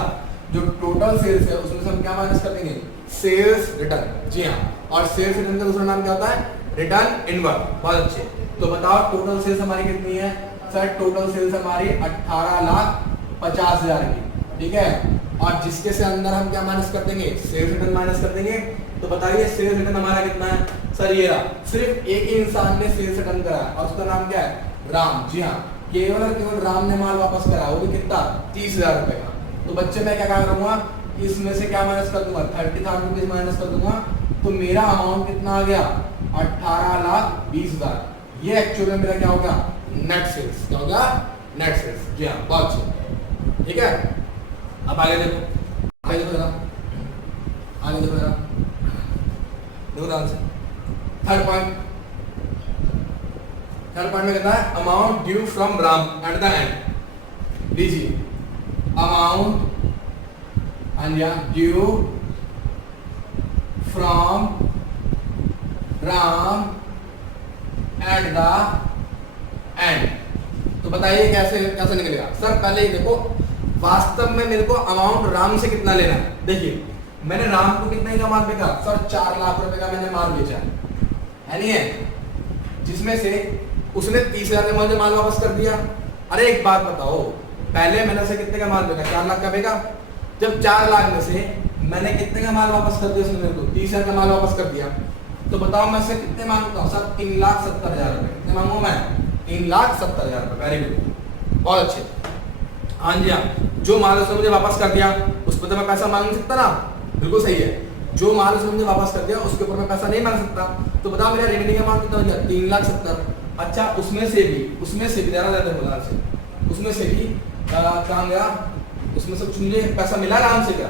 जो टोटल सेल्स है उसमें से हम क्या माइनस कर देंगे, सेल्स रिटर्न। जी हाँ, और सेल्स रिटर्न का दूसरा नाम क्या होता है, रिटर्न इनवर्ड। बहुत अच्छे। तो बताओ टोटल सेल्स हमारी कितनी है सर, टोटल सेल्स हमारी 18,50,000 की, ठीक है। और जिसके से अंदर हम क्या माइनस कर देंगे, सेल्स रिटर्न माइनस कर देंगे। तो बताइए सेल्स रिटर्न हमारा कितना है सर, ये रहा। सिर्फ एक ही इंसान ने सेल्स रिटर्न करा और उसका नाम क्या है, राम। जी हाँ, केवल और केवल राम ने माल वापस करा, वो भी कितना, 30,000 रुपए का। तो बच्चे मैं क्या करूंगा, इसमें से क्या माइनस कर दूंगा, 30,000 रुपीज माइनस कर दूंगा। तो मेरा अमाउंट कितना आ गया, 18,20,000। ये एक्चुअली में मेरा क्या होगा, नेट सेल्स। क्या होगा, नेट सेल्स। जी हाँ, बहुत अच्छा, ठीक है। अब आगे देखो, आगे देखो जरा, आगे देखो जरा, देखो ध्यान से। थर्ड पॉइंट में कहता है amount due from Ram at the end. लीजिए amount due from Ram at the end. तो बताइए कैसे कैसे निकलेगा सर। पहले ही देखो वास्तव में मेरे को अमाउंट राम से कितना लेना है। देखिए मैंने राम को कितने का माल बेचा सर, 4 लाख रुपए का मैंने माल बेचा है नहीं है, जिसमें से उसने 30,000 का मुझे माल वापस कर दिया। अरे एक बात बताओ, पहले मैंने उसे कितने का माल बेचा, 4 लाख का बेचा। जब 4 लाख में से मैंने कितने का माल वापस कर दिया, उसने मेरे को 30,000 का माल वापस कर दिया। तो बताओ मैं से कितने मांगता हूँ सर, 3,70,000 रुपए। कितने मांगू मैं, 3,70,000 रुपए। वेरी गुड, बहुत अच्छे। हाँ जी हाँ, जो माल उसने मुझे वापस कर दिया उस पर तो मैं पैसा मांग नहीं सकता ना, बिल्कुल सही है। जो माल उसने मुझे वापस कर दिया उसके ऊपर मैं पैसा नहीं मांग सकता। तो बताओ मेरा रिमेनिंग अमाउंट कितना हो गया, 3,70,000। अच्छा उसमें से भी ज़्यादा से उसमें से भी कहाँ गया, उसमें से कुछ मुझे पैसा मिला आराम से। क्या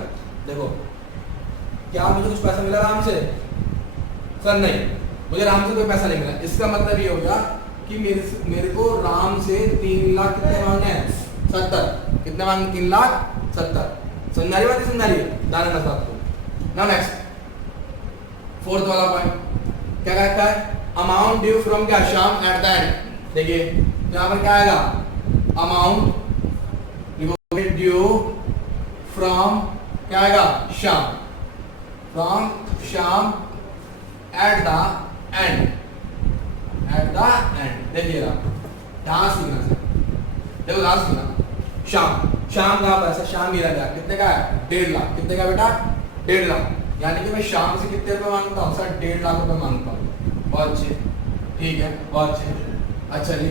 देखो, क्या मुझे कुछ पैसा मिला आराम से सर, नहीं मुझे राम से कोई पैसा नहीं मिला। इसका मतलब ये होगा कि मेरे को राम से 3 लाख कितने मांगे हैं, 70। कितने मांगे, 3,70,000। समझा रही बात, समझा रही है दाना साहब को ना। नेक्स्ट फोर्थ वाला पॉइंट क्या कहता है, अमाउंट ड्यू फ्रॉम क्या, शाम एट द एंड। देखिए यहाँ पर क्या आएगा, अमाउंट ड्यू फ्रॉम क्या आएगा, शाम, फ्रॉम शाम eight the and, eight the and. देखिएगा ध्यान सीखना सर, देखो ध्यान सीखना। शाम का पैसा शाम गिरा गया, कितने का है, 1.5 लाख। कितने का बेटा, 1.5 लाख। यानी कि मैं शाम से कितने रुपए मांगता हूँ सर, 1.5 लाख रुपए मांगता हूँ। बहुत अच्छे, ठीक है, बहुत अच्छे। अच्छा जी,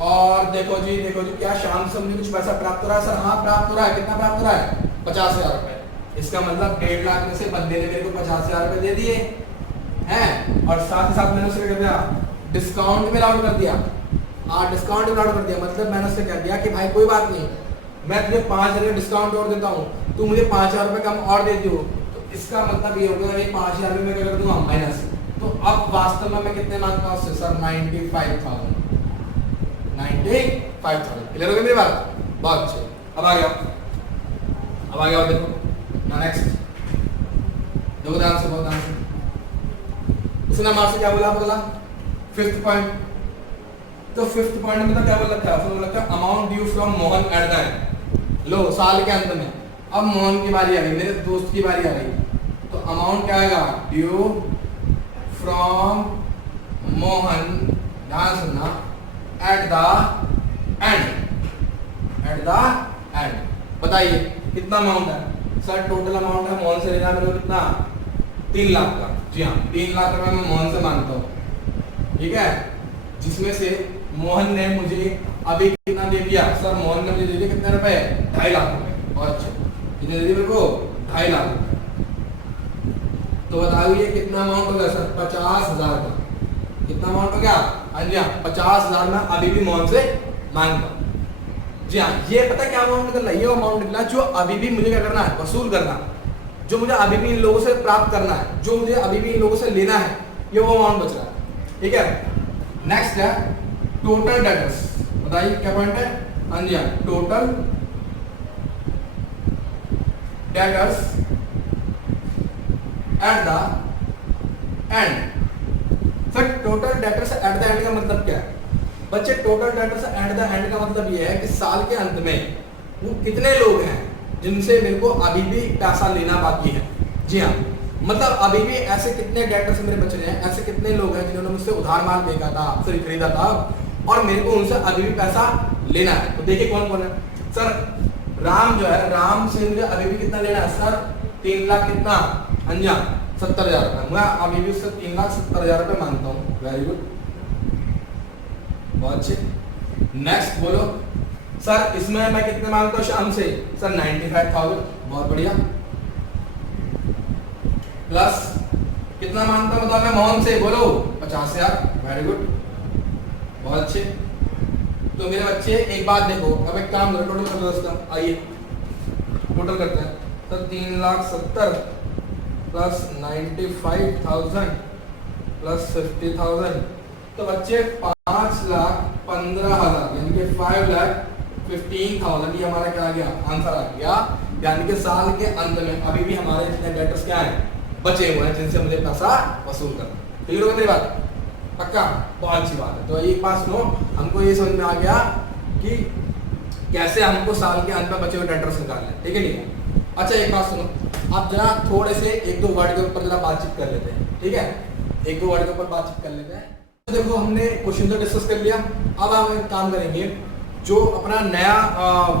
और देखो जी क्या शाम से मुझे कुछ पैसा प्राप्त हो रहा है सर, हाँ प्राप्त हो रहा है। कितना प्राप्त हो रहा है, 50,000 रुपए। इसका मतलब 1.5 लाख में से बंदे ने मेरे को 50,000 रुपए दे दिए हैं, और साथ ही साथ मैंने उसे क्या दिया, डिस्काउंट में अलाउड कर दिया। हाँ डिस्काउंट में अलाउड कर दिया, मतलब मैंने उससे कह दिया कि भाई कोई बात नहीं, मैं तुझे 5,000 डिस्काउंट और देता हूँ, तू मुझे 5,000 रुपए कम और दे दो। तो इसका मतलब ये होगा ये 5,000 रुपए मैं क्या कर दूंगा, माइनस। तो अब वास्तव में मैं कितने मांगता हूँ सर, 95,000। 95,000। क्लियर हो गई मेरी बात, बहुत अच्छे। अब आ गया देखो ना। नेक्स्ट देखो ध्यान से, बहुत ध्यान से। उसने हमारे से क्या बोला, फिफ्थ पॉइंट। तो फिफ्थ पॉइंट में तो क्या बोल रखा है, बोल रखा है amount due from Mohan at the end. लो साल के अंत में अब मोहन की बारी आ गई, मेरे दोस्त की बारी आ गई। तो अमाउंट क्या आएगा, ड्यू फ्रॉम मोहन, ध्यान सुनना, एट द एंड। बताइए कितना अमाउंट है सर, टोटल अमाउंट है मोहन से लेना मेरे को कितना, 3 लाख का। जी हाँ, 3 लाख रुपए मैं मोहन से मांगता हूँ, ठीक है। जिसमें से मोहन ने मुझे अभी कितना दे दिया सर, मोहन ने मुझे दे दिया कितने रुपए, 2.5 लाख रुपए। बहुत अच्छे, कितने दे दिए मेरे को, 2.5 लाख रुपए। तो बताइए कितना अमाउंट हो गया सर, 50,000 का। कितना अमाउंट हो गया, हाँ जी हाँ, 50,000 में अभी भी मोहन से मांगता हूँ। जी हाँ, ये पता क्या अमाउंट निकल रहा है, ये अमाउंट निकला जो अभी भी मुझे क्या करना है, वसूल करना, जो मुझे अभी भी इन लोगों से प्राप्त करना है, जो मुझे अभी भी इन लोगों से लेना है, ये वो अमाउंट बच रहा है, ठीक है। नेक्स्ट है टोटल डेटर्स। बताइए क्या पॉइंट है, हाँ जी हाँ, total debtors eight the and. Sir total debtors eight the and का मतलब क्या है बच्चे, total debtors eight the and का मतलब ये है कि साल के अंत में वो कितने लोग हैं जिनसे मेरे को अभी भी पैसा लेना बाकी है। जी हाँ, मतलब अभी भी ऐसे कितने डेटर्स मेरे बच रहे हैं, ऐसे कितने लोग हैं जिन्होंने मुझसे उधार माल बेचा था, सॉरी खरीदा था, और मेरे को उनसे अभी भी पैसा लेना है। तो देखिए कौन कौन है सर। राम जो है, राम से मुझे अभी भी कितना लेना है सर, 3 लाख कितना अंजा 70,000 रुपये। मैं अभी भी उससे 3,70,000 रुपये मांगता हूँ। वेरी गुड, बहुत अच्छे। नेक्स्ट बोलो सर, इसमें मैं कितने मांगता हूँ श्याम से सर 95,000, बहुत बढ़िया। प्लस कितना मांगता हूँ बताओ मैं मोहन से, बोलो 50,000, वेरी गुड, बहुत अच्छे। तो मेरे बच्चे एक बात देखो, अब एक काम करो, टोटल कर दो इसका, आइए टोटल करते हैं। तो 3,70,000 प्लस 95,000 प्लस 50,000, तो बच्चे 5,15,000 यानी कि 5,15,000 ये हमारा क्या आ गया, आंसर आ गया। यानी कि साल के अंत में अभी भी हमारे जितने डेटर्स क्या हैं, बचे हुए हैं, जिनसे मुझे पैसा वसूल करना। ठीक है मेरी बात, पक्का, बहुत अच्छी बात है। तो एक बात सुनो, हमको ये समझ में आ गया कि कैसे हमको साल के अंत में बचे हुए डेटर्स निकालने, ठीक है। नहीं अच्छा, एक बात सुनो, आप जरा थोड़े से 1-2 वर्ड के ऊपर जरा बातचीत कर लेते हैं, ठीक है, 1-2 वर्ड के ऊपर बातचीत कर लेते हैं। तो देखो हमने क्वेश्चन तो डिस्कस कर लिया, अब हम एक काम करेंगे, जो अपना नया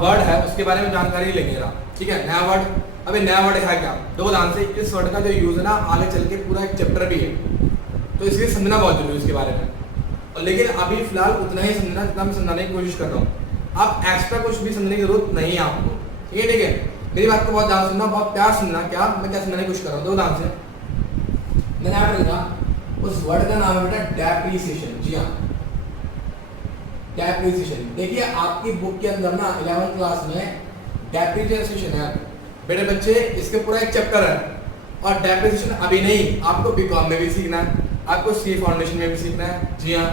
वर्ड है उसके बारे में जानकारी लेंगे जरा, ठीक है। नया वर्ड, अभी नया वर्ड है क्या, दो ध्यान से, इस वर्ड का जो यूज है ना आगे चल के पूरा एक चैप्टर भी है, तो इसलिए समझना बहुत जरूरी है इसके बारे में। और लेकिन अभी फिलहाल उतना ही समझना जितना मैं समझाने की कोशिश कर रहा हूँ। आप एक्स्ट्रा कुछ भी समझने की जरूरत नहीं है आपको, ठीक है, ठीक है। मेरी बात को बहुत ध्यान सुनना, बहुत प्यार सुनना, क्या मैं क्या समझाने की कोशिश कर रहा हूँ, दो ध्यान से। मैंने आप लिखा, उस वर्ड का नाम है बेटा डेप्रिसिएशन। जी हाँ, डेप्रिसिएशन। देखिए आपकी बुक के अंदर ना 11th क्लास में डेप्रिसिएशन है बेटे बच्चे, इसके पूरा एक चैप्टर है। और डेप्रिसिएशन अभी नहीं, आपको बीकॉम में भी सीखना है, आपको सी फाउंडेशन में भी सीखना है। जी हाँ,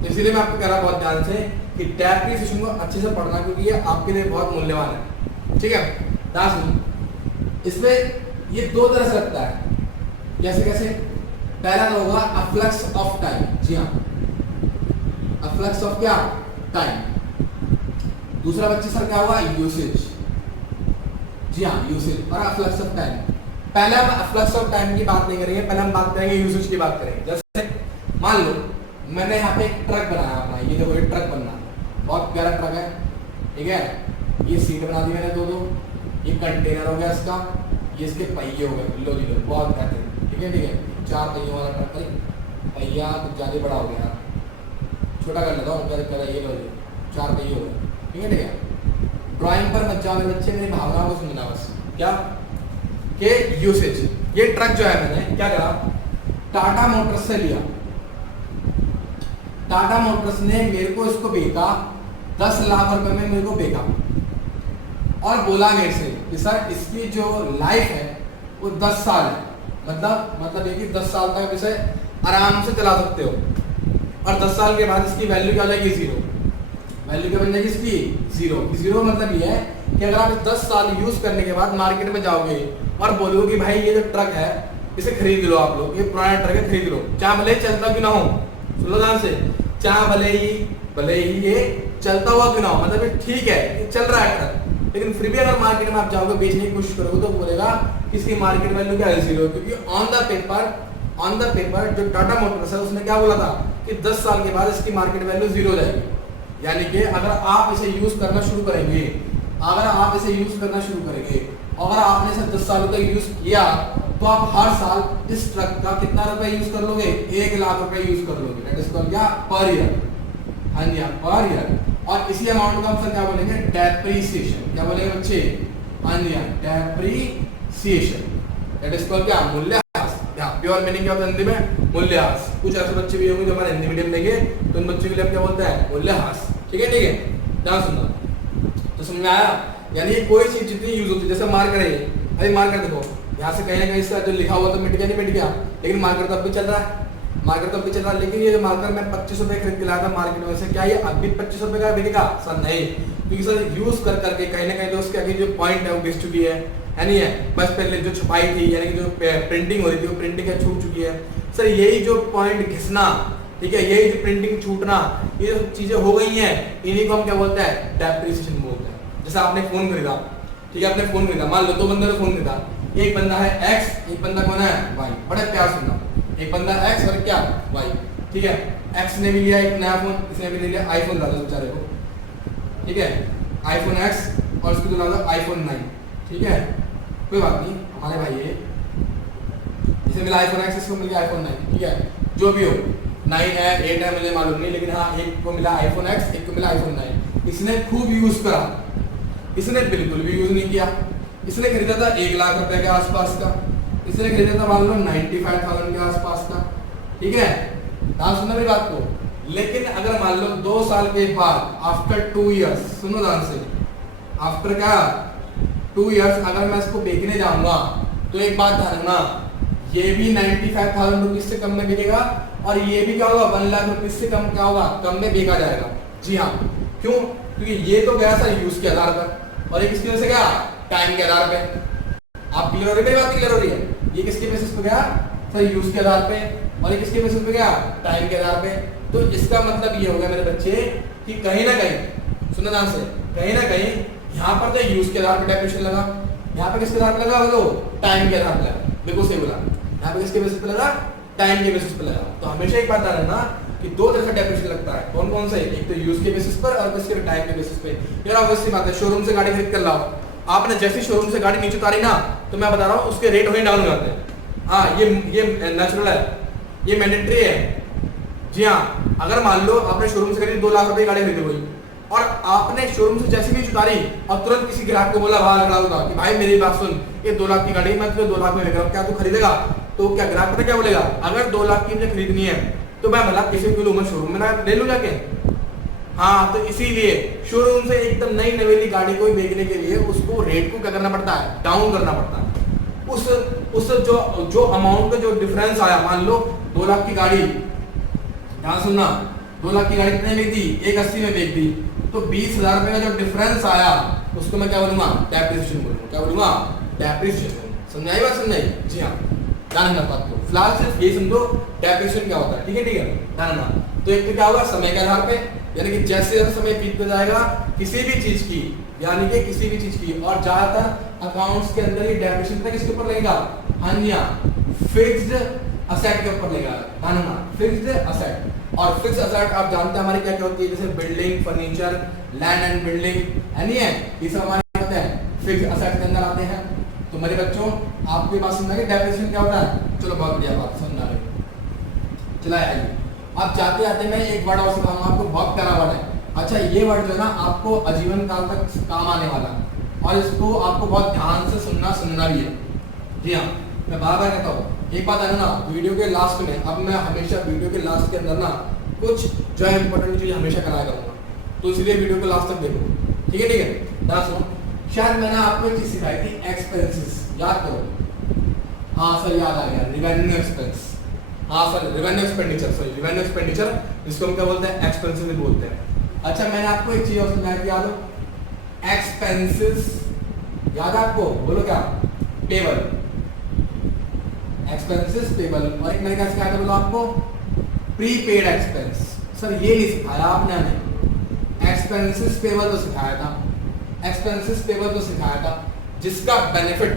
तो इसीलिए मैं आपको कह रहा हूँ बहुत ध्यान से कि डेप्रिसिएशन को अच्छे से पढ़ना, क्योंकि ये आपके लिए बहुत मूल्यवान है, ठीक है। इसमें ये 2 तरह से लगता है, कैसे कैसे। पहला तो होगा अफ्लक्स ऑफ टाइम। जी हाँ, अफ्लक्स ऑफ क्या, टाइम। दूसरा बच्चे सर क्या होगा, यूसेज। जी हाँ, यूसेज और अफ्लक्स ऑफ टाइम। पहले हम अफ्लक्स ऑफ टाइम की बात नहीं करेंगे, पहले हम बात करेंगे यूसेज की बात करेंगे। जैसे मान लो मैंने यहाँ पे एक ट्रक बनाया अपना, ये देखो ये ट्रक बनना, बहुत प्यारा ट्रक है, ठीक है। ये सीट बना दी मैंने 2-2, ये कंटेनर हो गया इसका, ये इसके पहिए हो गए, लो जी लो, बहुत बेहतरीन, ठीक है, ठीक है। 4 पहियों वाला ट्रक है, पहिया कुछ ज़्यादा बड़ा हो गया, छोटा कर लेता हूँ, क्या दिक्कत है, ये लो जी 4 पहिए हो गए, ठीक है, ठीक है। ड्राइंग पर मत जाओ मेरे बच्चे, मेरी भावनाओं को समझना बस। क्या के यूसेज, ये ट्रक जो है मैंने क्या करा, टाटा मोटर्स से लिया। टाटा मोटर्स ने मेरे को इसको बेचा 10 लाख रुपए में, मेरे को बेचा और बोला मेरे से कि सर इसकी जो लाइफ है वो 10 साल है, मतलब ये कि 10 साल तक इसे आराम से चला सकते हो, और 10 साल के बाद इसकी वैल्यू क्या हो जाएगी, 0। वैल्यू क्या बन जाएगी इसकी, 0। 0 मतलब ये है कि अगर आप 10 साल यूज करने के बाद मार्केट में जाओगे और बोलोगे कि भाई ये जो ट्रक है इसे खरीद लो, आप लोग ये पुराना ट्रक है खरीद लो, चाहे भले चलता क्यों ना हो, सुन लो ध्यान से, चाहे भले ही ये चलता हुआ क्यों ना हो, मतलब ये ठीक है ये चल रहा है ट्रक, लेकिन फिर भी अगर मार्केट में आप जाओगे बेचने की कोशिश करोगे तो बोलेगा कि इसकी मार्केट वैल्यू क्या है, 0। क्योंकि ऑन द पेपर जो टाटा मोटर्स है उसने क्या बोला था कि 10 साल के बाद इसकी मार्केट वैल्यू 0 हो जाएगी। यानी कि अगर आप इसे यूज करना शुरू करेंगे, अगर आपने इसे 10 सालों तक यूज किया तो आप हर साल इस ट्रक का कितना रुपए यूज कर लोगे, 1 लाख रुपए यूज कर लोगे। दैट इज कॉल्ड क्या, पर ईयर। हाँ जी, पर ईयर। और इसी अमाउंट को हम सर क्या बोलेंगे, डेप्रिसिएशन। क्या बोलेंगे बच्चे, हाँ जी, डेप्रिसिएशन। दैट इज कॉल्ड क्या, मूल्यह्रास। प्योर मीनिंग क्या होता है हिंदी में, मूल्यह्रास। कुछ ऐसे बच्चे भी होंगे जो हमारे हिंदी मीडियम लेंगे तो उन बच्चों के लिए हम क्या बोलते हैं, मूल्यह्रास। ठीक है, ठीक है, ध्यान सुनना। तो समझ में आया, यानी कोई चीज जितनी यूज होती है, जैसे मार्कर है, अभी मार्कर देखो यहाँ से कहीं ना कहीं इसका जो लिखा हुआ तो मिट गया, नहीं मिट गया, लेकिन मार्कर तो अब भी चल रहा है, लेकिन ये जो मार्कर मैं 25 रुपए खरीद के लाया था मार्केट में से, क्या ये अब भी 25 रुपए का बिकेगा सर, नहीं। क्योंकि सर यूज कर करके कहीं ना कहीं तो उसके आगे जो पॉइंट है वो घिस चुकी है नहीं है, बस पहले जो छपाई थी यानी कि जो प्रिंटिंग हो रही थी वो प्रिंटिंग छूट चुकी है सर। यही जो पॉइंट घिसना, ठीक है, यही जो प्रिंटिंग छूटना, ये जो चीजें हो गई हैं, इन्हीं को हम क्या बोलते हैं, डेप्रिसिएशन बोलते हैं। जैसे आपने फोन खरीदा, ठीक है, अपने फोन खरीदा, मान लो 2 बंदों ने फोन खरीदा, एक बंदा है एक्स, एक बंदा कौन है वाई, बड़े प्यार सुनना, एक बंदा एक्स और क्या वाई, ठीक है। एक्स ने भी लिया एक नया फोन, इसने भी ले लिया आईफोन, ला दो बेचारे को, ठीक है, आईफोन एक्स, और उसको तो ला दो आईफोन 9, ठीक है, कोई बात नहीं, हमारे भाई ये इसे मिला आईफोन एक्स, इसको मिल गया आईफोन 9, ठीक है, जो भी हो 9 है 8 है मुझे मालूम नहीं, लेकिन हाँ एक को मिला आईफोन एक्स, एक को मिला आईफोन 9। इसने खूब यूज करा, इसने बिल्कुल भी यूज नहीं किया, इसने खरीदा था 1 लाख रुपए के आसपास का, इसने खरीदा था मान लो 95,000 के आसपास का, ठीक है, ध्यान सुनना मेरी बात को। लेकिन अगर मान लो 2 साल के बाद, आफ्टर 2 इयर्स, सुनो ध्यान से, आफ्टर क्या 2 इयर्स अगर मैं इसको बेचने जाऊंगा तो एक बात ध्यान रखना, ये भी 95,000 रुपीज से कम में बिकेगा, और ये भी क्या होगा 1 लाख रुपीज से कम क्या होगा, कम में बेचा जाएगा। जी हाँ, क्यों? क्योंकि ये तो गया सर यूज के आधार पर, और ये किसकी वजह से गया, टाइम के आधार पे। आप क्लियर हो रही है, बात क्लियर हो रही है? ये किसके बेसिस पे गया सर, यूज के आधार पे, और ये किसके बेसिस पे गया, टाइम के आधार पे। तो इसका मतलब ये हो गया मेरे बच्चे कि कहीं ना कहीं, सुनो ध्यान से, कहीं ना कहीं यहाँ पर तो यूज के आधार पे डेफिनेशन लगा, यहाँ पे किसके आधार पे लगा, बोलो टाइम के आधार पे लगा, बिल्कुल सही बोला, यहाँ पे किसके बेसिस पे लगा, टाइम के बेसिस पे लगा। तो हमेशा एक बात ध्यान रखना कि 2 तरह का डेफिनेशन लगता है, कौन कौन से, एक तो यूज के बेसिस पर और किसके टाइम के बेसिस पे। यार ऑब्वियसली बात है, शोरूम से गाड़ी खरीद कर लाओ, आपने जैसे शोरूम से गाड़ी नीचे उतारी ना, तो मैं बता रहा हूँ उसके रेट वही डाउन हो जाते हैं। हाँ ये नेचुरल है, ये मैंडेटरी है। जी हाँ, अगर मान लो आपने शोरूम से खरीदी 2 लाख रुपए की गाड़ी खरीदी हुई, और आपने शोरूम से जैसे भी उतारी और तुरंत किसी ग्राहक को बोला बाहर खड़ा होगा कि भाई मेरी बात सुन, ये 2 लाख की गाड़ी मैं तुझे 2 लाख में लेकर, क्या तू खरीदेगा? तो क्या ग्राहक पता क्या बोलेगा, अगर 2 लाख की मुझे खरीदनी है तो मैं भला किसी को मैं शोरूम में ना ले लूं जाके। हाँ, तो इसीलिए शोरूम से एकदम नई नवेली गाड़ी को बेचने के लिए उसको रेट को क्या करना पड़ता है, डाउन करना पड़ता है। उस जो अमाउंट का जो डिफरेंस आया, मान लो 2 लाख की गाड़ी, ध्यान सुनना, 2 लाख की गाड़ी कितने में बेच दी, 180 में बेच दी, तो 20,000 रुपए का जो डिफरेंस आया उसको मैं क्या बोलूंगा, डेप्रिसिएशन बोलूंगा। क्या बोलूंगा, डेप्रिसिएशन। समझाई बात, समझाई? जी हाँ, ध्यान रखना बात को, फिलहाल सिर्फ ये समझो डेप्रिसिएशन क्या होता है, ठीक है, ठीक है, ध्यान रखना। तो एक तो क्या होगा, समय के आधार पे, यानी कि जैसे जैसे समय बीतता जाएगा किसी भी चीज की, यानी कि किसी भी चीज की, और ज्यादातर अकाउंट्स के अंदर ये डेप्रिसिएशन किसके ऊपर लगेगा, हाँ जी हाँ, फिक्स्ड असेट के ऊपर लगेगा। ध्यान रखना, फिक्स्ड असेट। और फिक्स असेट आप जानते हैं हमारी क्या क्या होती है, जैसे building, furniture, land and building, यानी है ये सब हमारे होते हैं फिक्स असेट के अंदर आते हैं। तो मेरे बच्चों आपके पास समझना कि डेफिनेशन क्या होता है। चलो बहुत बढ़िया बात समझा रहे, चला आइए। अब जाते जाते मैं एक वर्ड और सिखाऊंगा आपको, बहुत प्यारा वर्ड है। अच्छा, ये वर्ड जो है ना आपको आजीवन काल तक काम आने वाला है, और इसको आपको बहुत ध्यान से सुनना भी है। जी हाँ, मैं बार बार कहता हूँ, एक बात है ना, वीडियो के लास्ट में, अब मैं हमेशा वीडियो के लास्ट के अंदर ना कुछ जो है इंपॉर्टेंट चीज हमेशा कराया करूंगा, तो इसलिए वीडियो को लास्ट तक देखो, ठीक है, ठीक है। ध्यान सुनो, शायद मैंने आपको एक चीज सिखाई थी, एक्सपेंसेस, याद करो। हाँ सर, याद आ गया, रिवेन्यू एक्सपेंस। हाँ sir, revenue expenditure, sorry revenue expenditure, जिसको हम क्या बोलते हैं, एक्सपेंसेस भी बोलते हैं। अच्छा, मैंने आपको एक चीज और सुनाई थी, याद हो, एक्सपेंसेस, याद है आपको? बोलो क्या, पेबल, एक्सपेंसेस पेबल। और एक मैंने क्या सिखाया था, बोलो आपको, प्रीपेड एक्सपेंस। सर ये नहीं सिखाया आपने हमें, एक्सपेंसेस पेबल तो सिखाया था, एक्सपेंसेस पेबल तो सिखाया था, जिसका बेनिफिट,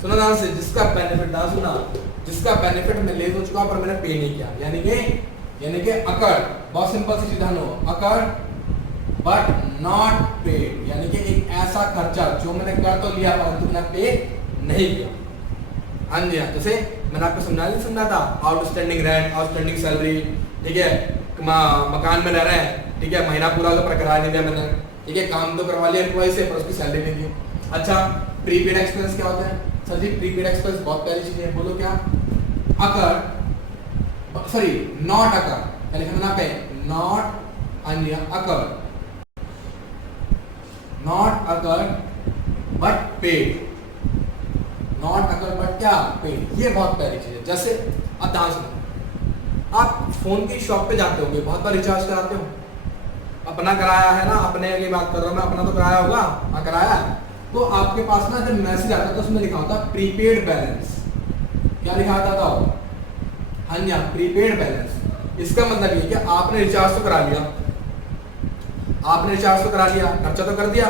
सुनो ध्यान से, जिसका बेनिफिट, ध्यान सुना, जिसका बेनिफिट मैं ले तो चुका पर मैंने पे नहीं किया, यानी कि अकर, बहुत सिंपल सी चीज, ध्यान हो, अकर बट नॉट पेड, यानी कि एक ऐसा खर्चा जो मैंने कर तो लिया परंतु मैंने पे नहीं किया। हाँ जी हाँ, जैसे मैंने आपको समझा था, आउटस्टैंडिंग रेंट, आउटस्टैंडिंग सैलरी, ठीक है, मकान में रह रहे हैं, ठीक है, महीना पूरा तो किराया नहीं दिया मैंने, ठीक है, काम तो करवा लिया एम्प्लॉय से पर उसकी सैलरी नहीं दी। अच्छा, प्रीपेड एक्सपेंस क्या होता है? सर जी प्रीपेड एक्सपेंस बहुत प्यारी चीज है, बोलो क्या, अकर, सॉरी नॉट अकर, पहले लिखना पे not occur, not occur but paid, not occur but क्या, पेड। ये बहुत प्यारी चीज है। जैसे अब ध्यान सुनो, आप फोन की शॉप पे जाते होंगे, बहुत बार रिचार्ज कराते हो, अपना कराया है ना, अपने की बात कर रहा हूं मैं, अपना तो कराया होगा, हाँ कराया है, तो आपके पास ना जब मैसेज आता था उसमें लिखा होता प्रीपेड बैलेंस। क्या लिखा आता था? हाँ जी, प्रीपेड बैलेंस। इसका मतलब ये कि आपने रिचार्ज तो करा लिया, आपने रिचार्ज तो करा लिया, खर्चा तो कर दिया,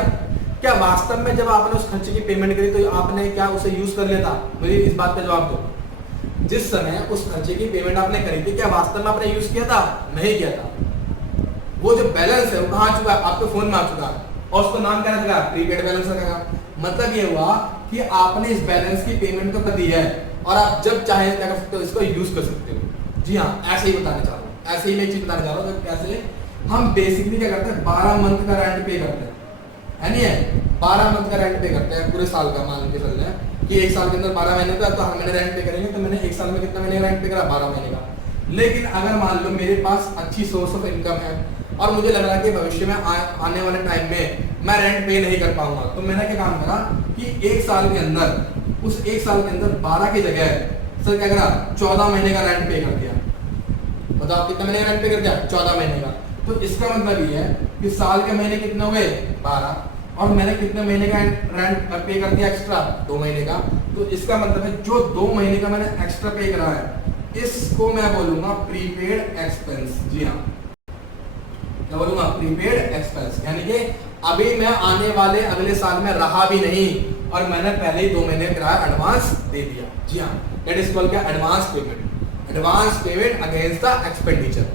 क्या वास्तव में जब आपने उस खर्चे की पेमेंट करी तो आपने क्या उसे यूज कर लिया था? मुझे इस बात का जवाब दो। जिस समय उस खर्चे की पेमेंट आपने करी थी, क्या वास्तव में आपने यूज किया था? नहीं किया था। वो जो बैलेंस है वो कहाँ आ चुका है? आपके फोन में आ चुका है, और उसको नाम क्या रखेगा? प्रीपेड बैलेंस रखेगा। मतलब ये हुआ कि आपने इस बैलेंस की पेमेंट तो कर दी है, और आप जब चाहे क्या कर सकते हो, इसको यूज कर सकते हो। जी हाँ, ऐसे ही बताना चाह रहा हूँ, ऐसे ही मैं एक चीज बताना चाह रहा हूँ। कैसे हम बेसिकली क्या करते हैं, 12 मंथ का रेंट पे करते हैं, है नहीं है? 12 मंथ का रेंट पे करते हैं पूरे साल का। मान के चल रहे हैं कि एक साल के अंदर 12 महीने का, तो हर महीने रेंट पे करेंगे, तो मैंने एक साल में कितना महीने का रेंट पे करा? 12 महीने का। लेकिन अगर मान लो मेरे पास अच्छी सोर्स ऑफ इनकम है और मुझे लग रहा है कि भविष्य में आने वाले टाइम में मैं रेंट पे नहीं कर पाऊंगा, तो मैंने क्या काम करा कि एक साल के अंदर, उस एक साल के अंदर 12 की जगह सर क्या करा, 14 महीने का रेंट पे कर दिया। बताओ कितने महीने का रेंट पे कर दिया? 14 महीने का। तो इसका मतलब ये है कि साल के महीने कितने हुए? 12, और मैंने कितने महीने का रेंट पे कर दिया एक्स्ट्रा? 2 महीने का। तो इसका मतलब है जो 2 महीने का मैंने एक्स्ट्रा पे करा है, इसको मैं बोलूंगा प्रीपेड एक्सपेंस। जी हाँ, क्या बोलूंगा? Prepaid expense. यानी कि अभी मैं आने वाले अगले साल में रहा भी नहीं और मैंने पहले ही 2 महीने का किराया एडवांस दे दिया। जी हाँ, दैट इज कॉल्ड क्या? Advance payment. Advance payment against the expenditure.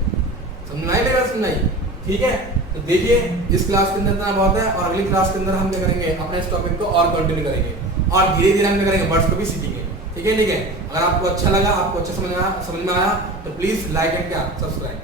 समझना ही लेगा, समझना ही। ठीक है, तो देखिए इस क्लास के अंदर इतना बहुत है, और अगली क्लास के अंदर हम क्या करेंगे, अपने इस टॉपिक को और कंटिन्यू करेंगे, और धीरे धीरे हम क्या करेंगे, वर्ड्स को भी सीखेंगे। ठीक है, ठीक है। अगर आपको अच्छा लगा, आपको अच्छा समझ में आया तो प्लीज लाइक एंड क्या सब्सक्राइब।